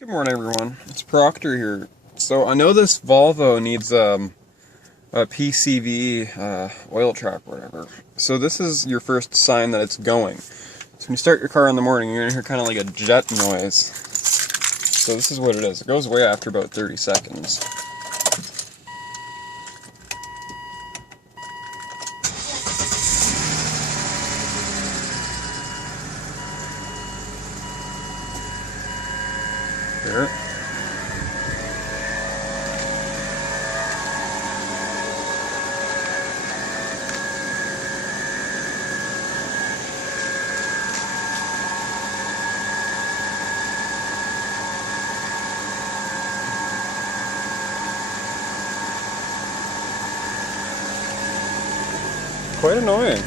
Good morning, everyone. It's Proctor here. So I know this Volvo needs a PCV oil trap or whatever. So this is your first sign that it's going. So when you start your car in the morning, you're gonna hear kind of like a jet noise. So this is what it is. It goes away after about 30 seconds. There. Quite annoying.